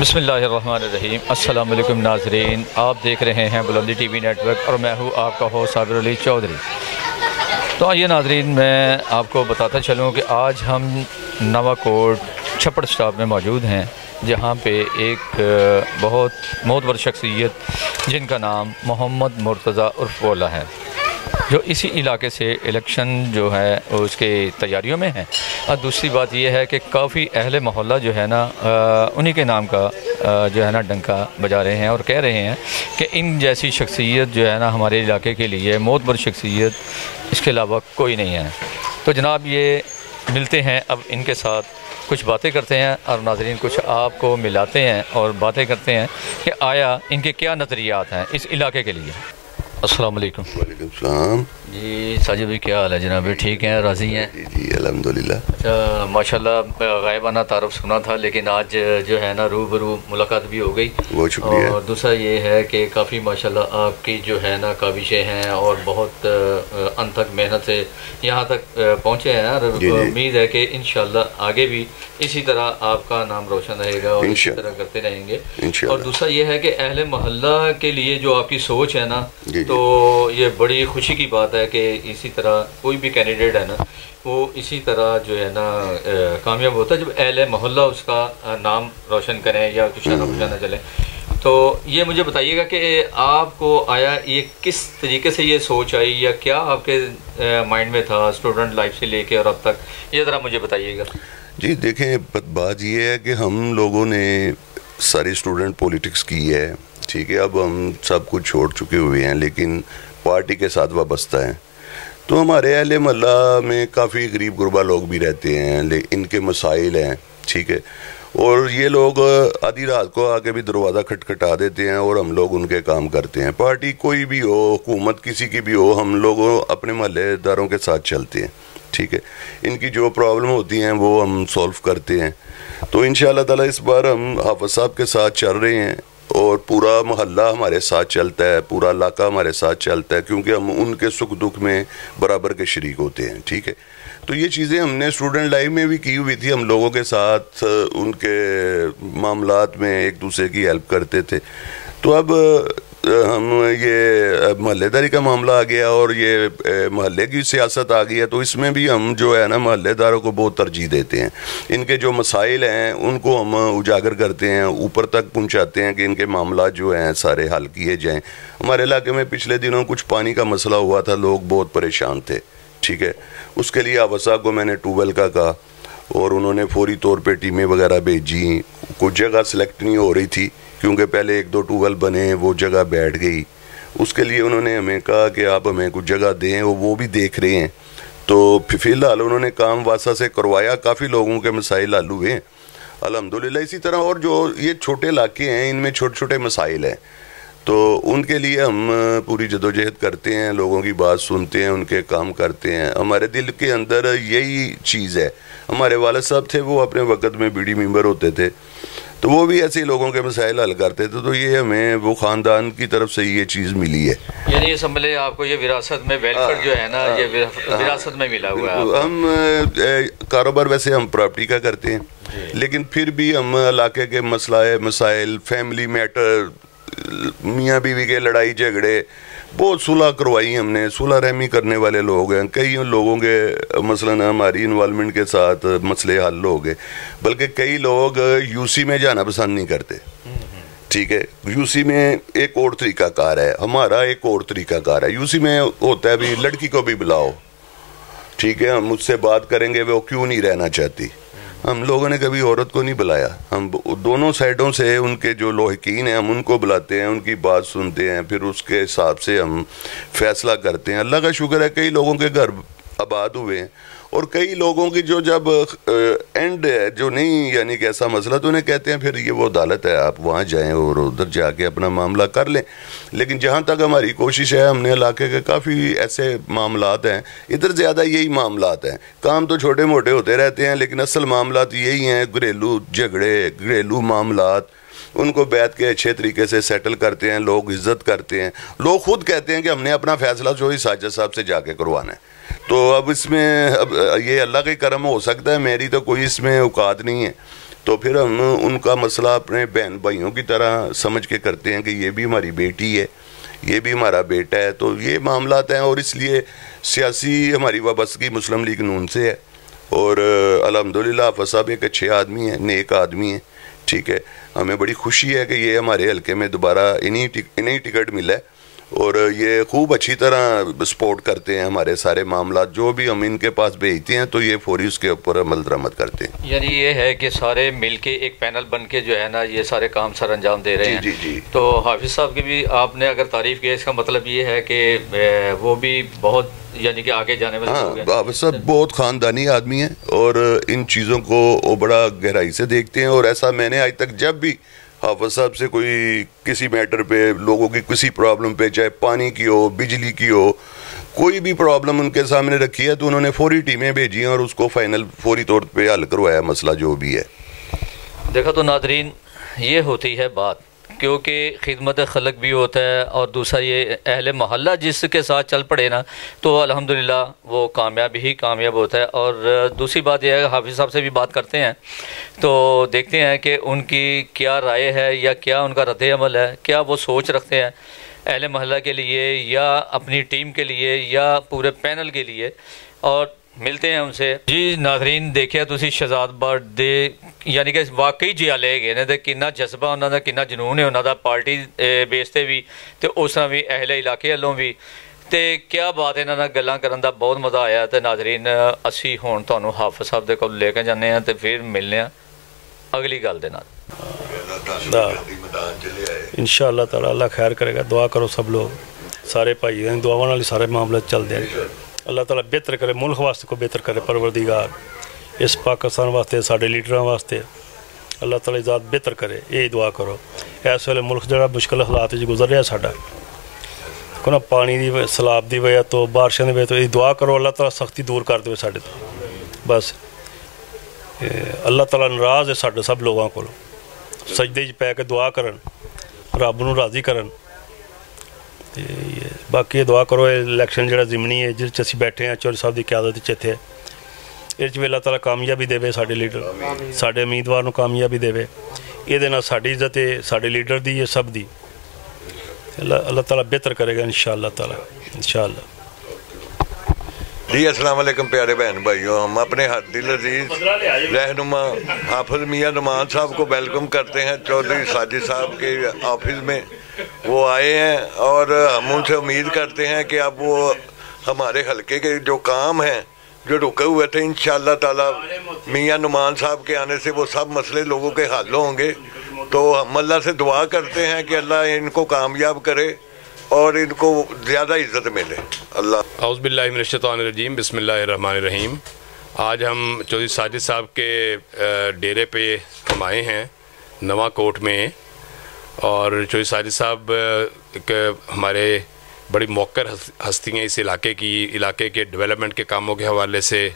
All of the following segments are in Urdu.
بسم اللہ الرحمن الرحیم۔ السلام علیکم ناظرین، آپ دیکھ رہے ہیں بلندی ٹی وی نیٹ ورک اور میں ہوں آپ کا ہوسٹ صابر علی چودھری۔ تو آئیے ناظرین، میں آپ کو بتاتا چلوں کہ آج ہم نوا کوٹ چھپڑ سٹاپ میں موجود ہیں، جہاں پہ ایک بہت معتبر شخصیت جن کا نام محمد مرتضیٰ عرف بولا ہے، جو اسی علاقے سے الیکشن جو ہے اس کے تیاریوں میں ہیں۔ اور دوسری بات یہ ہے کہ کافی اہل محلہ جو ہے نا انہی کے نام کا جو ہے نا ڈنکا بجا رہے ہیں اور کہہ رہے ہیں کہ ان جیسی شخصیت جو ہے نا ہمارے علاقے کے لیے معتبر شخصیت اس کے علاوہ کوئی نہیں ہے۔ تو جناب یہ ملتے ہیں، اب ان کے ساتھ کچھ باتیں کرتے ہیں اور ناظرین کچھ آپ کو ملاتے ہیں اور باتیں کرتے ہیں کہ آیا ان کے کیا نظریات ہیں اس علاقے کے لیے۔ السلام علیکم۔ وعلیکم السلام۔ جی ساجد بھائی، کیا حال ہے جناب؟ ٹھیک ہیں، راضی ہیں؟ جی الحمدللہ۔ اچھا، ماشاءاللہ غائبانہ تعارف سنا تھا، لیکن آج جو ہے نا روبرو ملاقات بھی ہو گئی۔ بہت شکریہ۔ اور دوسرا یہ ہے کہ کافی ماشاءاللہ آپ کی جو ہے نا کاوشیں ہیں اور بہت ان تک محنت سے یہاں تک پہنچے ہیں، اور امید ہے کہ انشاءاللہ آگے بھی اسی طرح آپ کا نام روشن رہے گا اور اسی طرح کرتے رہیں گے۔ اور دوسرا یہ ہے کہ اہل محلہ کے لیے جو آپ کی سوچ ہے نا، تو یہ بڑی خوشی کی بات ہے کہ اسی طرح کوئی بھی کینڈیڈیٹ ہے نا وہ اسی طرح جو ہے نا کامیاب ہوتا ہے جب اہل محلہ اس کا نام روشن کریں یا کچھ نہ چلیں۔ تو یہ مجھے بتائیے گا کہ آپ کو آیا یہ کس طریقے سے یہ سوچ آئی، یا کیا آپ کے مائنڈ میں تھا اسٹوڈنٹ لائف سے لے کے اور اب تک، یہ ذرا مجھے بتائیے گا۔ جی دیکھیں، بات یہ ہے کہ ہم لوگوں نے ساری اسٹوڈنٹ پولیٹکس کی ہے، ٹھیک ہے، اب ہم سب کچھ چھوڑ چکے ہوئے ہیں لیکن پارٹی کے ساتھ وابستہ ہیں۔ تو ہمارے اہل محلہ میں کافی غریب غربا لوگ بھی رہتے ہیں، ان کے مسائل ہیں، ٹھیک ہے، اور یہ لوگ آدھی رات کو آ کے بھی دروازہ کھٹکھٹا دیتے ہیں اور ہم لوگ ان کے کام کرتے ہیں۔ پارٹی کوئی بھی ہو، حکومت کسی کی بھی ہو، ہم لوگ اپنے محلے داروں کے ساتھ چلتے ہیں، ٹھیک ہے، ان کی جو پرابلم ہوتی ہیں وہ ہم سولف کرتے ہیں۔ تو انشاءاللہ تعالی اس بار ہم حافظ صاحب کے ساتھ چل رہے ہیں اور پورا محلہ ہمارے ساتھ چلتا ہے، پورا علاقہ ہمارے ساتھ چلتا ہے، کیونکہ ہم ان کے سکھ دکھ میں برابر کے شریک ہوتے ہیں، ٹھیک ہے۔ تو یہ چیزیں ہم نے اسٹوڈنٹ لائف میں بھی کی ہوئی تھی، ہم لوگوں کے ساتھ ان کے معاملات میں ایک دوسرے کی ہیلپ کرتے تھے۔ تو اب ہم یہ محلے داری کا معاملہ آ گیا اور یہ محلے کی سیاست آ گئی ہے، تو اس میں بھی ہم جو ہے نا محلے داروں کو بہت ترجیح دیتے ہیں۔ ان کے جو مسائل ہیں ان کو ہم اجاگر کرتے ہیں، اوپر تک پہنچاتے ہیں کہ ان کے معاملات جو ہیں سارے حل کیے جائیں۔ ہمارے علاقے میں پچھلے دنوں کچھ پانی کا مسئلہ ہوا تھا، لوگ بہت پریشان تھے، ٹھیک ہے، اس کے لیے حافظ صاحب کو میں نے ٹیوب کا کہا اور انہوں نے فوری طور پہ ٹیمیں وغیرہ بھیجی۔ کچھ جگہ سلیکٹ نہیں ہو رہی تھی کیونکہ پہلے ایک دو ٹیوب بنے، وہ جگہ بیٹھ گئی، اس کے لیے انہوں نے ہمیں کہا کہ آپ ہمیں کچھ جگہ دیں، وہ بھی دیکھ رہے ہیں۔ تو فی الحال انہوں نے کام واسطہ سے کروایا، کافی لوگوں کے مسائل حل ہوئے ہیں الحمدللہ۔ اسی طرح اور جو یہ چھوٹے علاقے ہیں ان میں چھوٹے چھوٹے مسائل ہیں، تو ان کے لیے ہم پوری جدوجہد کرتے ہیں، لوگوں کی بات سنتے ہیں، ان کے کام کرتے ہیں۔ ہمارے دل کے اندر یہی چیز ہے۔ ہمارے والد صاحب تھے، وہ اپنے وقت میں بیڈی ممبر ہوتے تھے، تو وہ بھی ایسے لوگوں کے مسائل حل کرتے تھے، تو یہ ہمیں وہ خاندان کی طرف سے یہ چیز ملی ہے۔ یعنی یہ سمجھ لیں آپ کو یہ وراثت میں ویلفیئر جو ہے نا یہ وراثت میں ملا ہوا ہے۔ ہم کاروبار ویسے ہم پراپرٹی کا کرتے ہیں، لیکن پھر بھی ہم علاقے کے مسائل، فیملی میٹر، میاں بیوی کے لڑائی جھگڑے، بہت صلح کروائی ہم نے، صلح رحمی کرنے والے لوگ ہیں۔ کئی لوگوں کے مثلاً ہماری انوالومنٹ کے ساتھ مسئلے حل ہو گئے، بلکہ کئی لوگ یو سی میں جانا پسند نہیں کرتے، ٹھیک ہے۔ یو سی میں ایک اور طریقہ کار ہے، ہمارا ایک اور طریقہ کار ہے۔ یو سی میں ہوتا ہے بھی لڑکی کو بھی بلاؤ، ٹھیک ہے، ہم مجھ سے بات کریں گے وہ کیوں نہیں رہنا چاہتی۔ ہم لوگوں نے کبھی عورت کو نہیں بلایا، ہم دونوں سائڈوں سے ان کے جو لوحقین ہیں ہم ان کو بلاتے ہیں، ان کی بات سنتے ہیں، پھر اس کے حساب سے ہم فیصلہ کرتے ہیں۔ اللہ کا شکر ہے کئی لوگوں کے گھر آباد ہوئے ہیں، اور کئی لوگوں کی جو جب اینڈ ہے جو نہیں، یعنی کہ ایسا مسئلہ، تو انہیں کہتے ہیں پھر یہ وہ عدالت ہے، آپ وہاں جائیں اور ادھر جا کے اپنا معاملہ کر لیں۔ لیکن جہاں تک ہماری کوشش ہے، ہم نے علاقے کے کافی ایسے معاملات ہیں، ادھر زیادہ یہی معاملات ہیں، کام تو چھوٹے موٹے ہوتے رہتے ہیں لیکن اصل معاملات یہی ہیں، گھریلو جھگڑے، گھریلو معاملات، ان کو بیٹھ کے اچھے طریقے سے سیٹل کرتے ہیں، لوگ عزت کرتے ہیں، لوگ خود کہتے ہیں کہ ہم نے اپنا فیصلہ جو ہی ساجد صاحب سے جا کے کروانا ہے۔ تو اب اس میں اب یہ اللہ کا کرم ہو سکتا ہے، میری تو کوئی اس میں اوقات نہیں ہے، تو پھر ہم ان کا مسئلہ اپنے بہن بھائیوں کی طرح سمجھ کے کرتے ہیں کہ یہ بھی ہماری بیٹی ہے، یہ بھی ہمارا بیٹا ہے. تو یہ معاملات ہیں، اور اس لیے سیاسی ہماری وابستگی مسلم لیگ نون سے ہے. اور الحمدللہ حافظ صاحب ایک اچھے آدمی ہیں، نیک آدمی ہیں. ٹھیک ہے، ہمیں بڑی خوشی ہے کہ یہ ہمارے حلقے میں دوبارہ انہیں ٹکٹ ملا ہے، اور یہ خوب اچھی طرح سپورٹ کرتے ہیں ہمارے سارے معاملات. جو بھی ہم ان کے پاس بھیجتے ہیں تو یہ فوری اس کے اوپر عمل درآمد کرتے ہیں. یعنی یہ ہے کہ سارے مل کے ایک پینل بن کے جو ہے نا یہ سارے کام سر انجام دے رہے ہیں. جی. تو حافظ صاحب کی بھی آپ نے اگر تعریف کی، اس کا مطلب یہ ہے کہ وہ بھی بہت یعنی کہ آگے جانے والے لوگ ہیں. حافظ صاحب بہت خاندانی آدمی ہیں اور ان چیزوں کو وہ بڑا گہرائی سے دیکھتے ہیں. اور ایسا میں نے آج تک جب بھی حافظ صاحب سے کوئی کسی میٹر پہ، لوگوں کی کسی پرابلم پہ، چاہے پانی کی ہو، بجلی کی ہو، کوئی بھی پرابلم ان کے سامنے رکھی ہے تو انہوں نے فوری ٹیمیں بھیجی ہیں اور اس کو فائنل فوری طور پہ حل کروایا مسئلہ جو بھی ہے. دیکھا تو ناظرین، یہ ہوتی ہے بات، کیونکہ خدمت خلق بھی ہوتا ہے، اور دوسرا یہ اہل محلہ جس کے ساتھ چل پڑے نا تو الحمدللہ وہ کامیاب ہوتا ہے. اور دوسری بات یہ ہے کہ حافظ صاحب سے بھی بات کرتے ہیں تو دیکھتے ہیں کہ ان کی کیا رائے ہے یا کیا ان کا رد عمل ہے، کیا وہ سوچ رکھتے ہیں اہل محلہ کے لیے یا اپنی ٹیم کے لیے یا پورے پینل کے لیے. اور ملتے ہیں ان سے. جی ناظرین، دیکھیا تسی شہزاد بٹ دے یعنی کہ واقعی جیا لے گئے نے کنا جذبہ انہوں کا، کنا جنون ہے انہوں کا پارٹی بیس تے بھی تے اس طرح بھی اہل علاقے والوں بھی. تے کیا بات ہے، انہوں نے گلاں کرن دا بہت مزہ آیا. تے ناظرین، اسی ہون تانوں حافظ صاحب دے کول لے کے جانے ہیں تے پھر ملنے ہیں اگلی گل دے نال. انشاءاللہ تعالی اللہ خیر کرے گا. دعا کرو سب لوگ، سارے بھائی ہیں، دعاواں نال سارے معاملے چلتے ہیں. اللہ تعالیٰ بہتر کرے، ملک واسطے کو بہتر کرے پروردگار. اس پاکستان واسطے، سارے لیڈراں واسطے اللہ تعالیٰ ذات بہتر کرے. یہ دعا کرو. اس ویلے ملک جڑا مشکل حالات گزر رہا ساڈا، نا پانی دی سیلاب دی وجہ تو، بارشوں کی وجہ تو، یہ دعا کرو اللہ تعالیٰ سختی دور کر دے ساڈے تو. بس اللہ تعالیٰ ناراض ہے ساڈے سب لوگوں کو. سجدے پی کے دعا کرن، رب نو راضی کرن. باقی دعا کرو الیکشن جڑا ضمنی ہے جس اسی بیٹھے ہیں چودھری صاحب کی قیادت اتنے، یہ اللہ تعالیٰ کامیابی دے سارے لیڈر، سارے امیدوار نو کامیابی دے. یہ ساری عزت ہے سارے لیڈر دی ہے، سب دی. اللہ تعالیٰ بہتر کرے گا انشاءاللہ تعالیٰ، انشاءاللہ. جی السلام علیکم پیارے بہن بھائیوں. ہم اپنے دل عزیز رہنما حافظ میاں نعمان صاحب کو ویلکم کرتے ہیں چودھری ساجد صاحب کے آفس میں. وہ آئے ہیں اور ہم ان سے امید کرتے ہیں کہ اب وہ ہمارے حلقے کے جو کام ہیں جو رکے ہوئے تھے انشاءاللہ تعالیٰ میاں نعمان صاحب کے آنے سے وہ سب مسئلے لوگوں کے حل ہوں گے. تو ہم اللہ سے دعا کرتے ہیں کہ اللہ ان کو کامیاب کرے اور ان کو زیادہ عزت ملے. اللہ اعوذ باللہ من الشیطان الرجیم، بسم اللہ الرحمن الرحیم. آج ہم چودھری ساجد صاحب کے ڈیرے پہ ہم آئے ہیں نواں کوٹ میں، اور چودھری ساجد صاحب ایک ہمارے بڑی موقر ہستی ہیں اس علاقے کے ڈیولپمنٹ کے کاموں کے حوالے سے،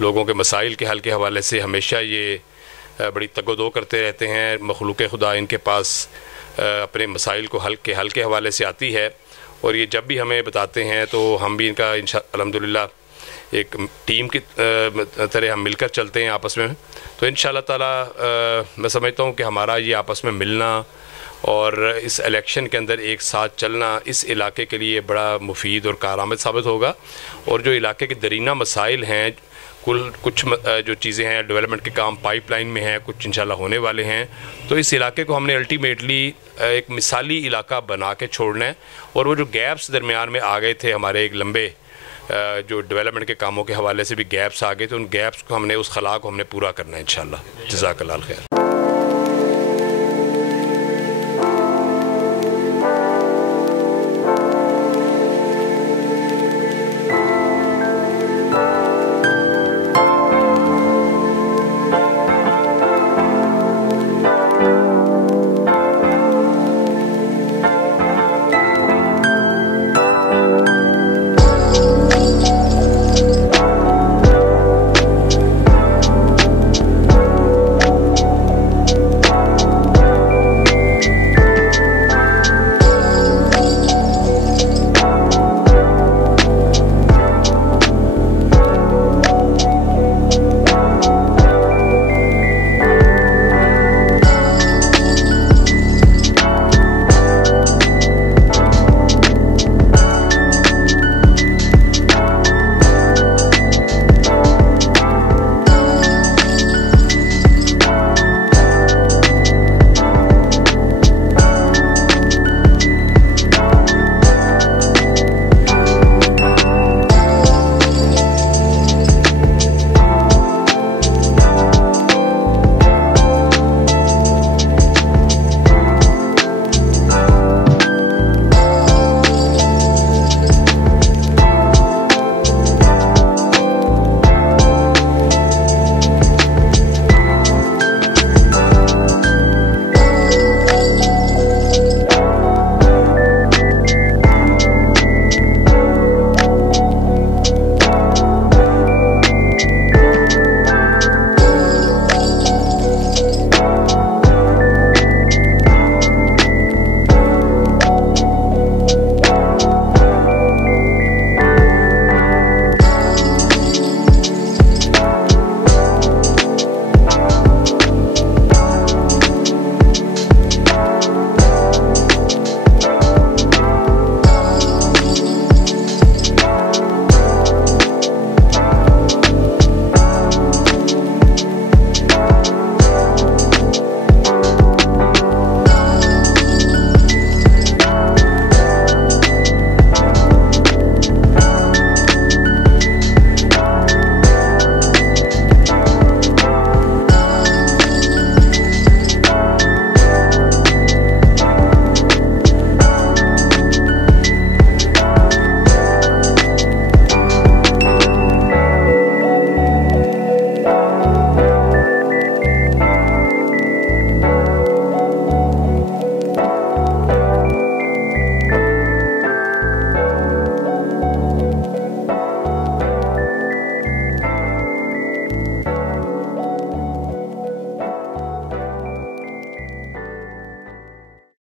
لوگوں کے مسائل کے حل کے حوالے سے ہمیشہ یہ بڑی تگ و دو کرتے رہتے ہیں. مخلوق خدا ان کے پاس اپنے مسائل کو حل کے حوالے سے آتی ہے، اور یہ جب بھی ہمیں بتاتے ہیں تو ہم بھی ان کا الحمدللہ ایک ٹیم کی طرح ہم مل کر چلتے ہیں آپس میں. تو انشاءاللہ تعالیٰ میں سمجھتا ہوں کہ ہمارا یہ آپس میں ملنا اور اس الیکشن کے اندر ایک ساتھ چلنا اس علاقے کے لیے بڑا مفید اور کارآمد ثابت ہوگا. اور جو علاقے کے درینہ مسائل ہیں، کچھ جو چیزیں ہیں ڈیولپمنٹ کے کام پائپ لائن میں ہیں، کچھ انشاءاللہ ہونے والے ہیں، تو اس علاقے کو ہم نے الٹیمیٹلی ایک مثالی علاقہ بنا کے چھوڑنا ہے. اور وہ جو گیپس درمیان میں آ گئے تھے ہمارے ایک لمبے جو ڈیولپمنٹ کے کاموں کے حوالے سے بھی گیپس آ گئے، تو ان گیپس کو ہم نے، اس خلا کو ہم نے پورا کرنا ہے انشاءاللہ. جزاک اللہ خیر.